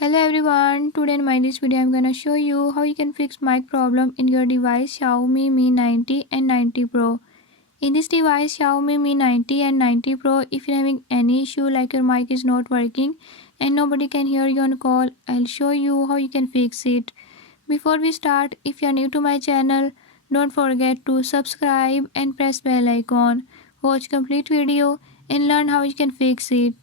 Hello everyone, today in my this video I'm gonna show you how you can fix mic problem in your device Xiaomi Mi 90 and 90 Pro. In this device Xiaomi Mi 90 and 90 Pro, if you're having any issue like your mic is not working and nobody can hear you on call, I'll show you how you can fix it. Before we start, if you're new to my channel, don't forget to subscribe and press bell icon. Watch complete video and learn how you can fix it.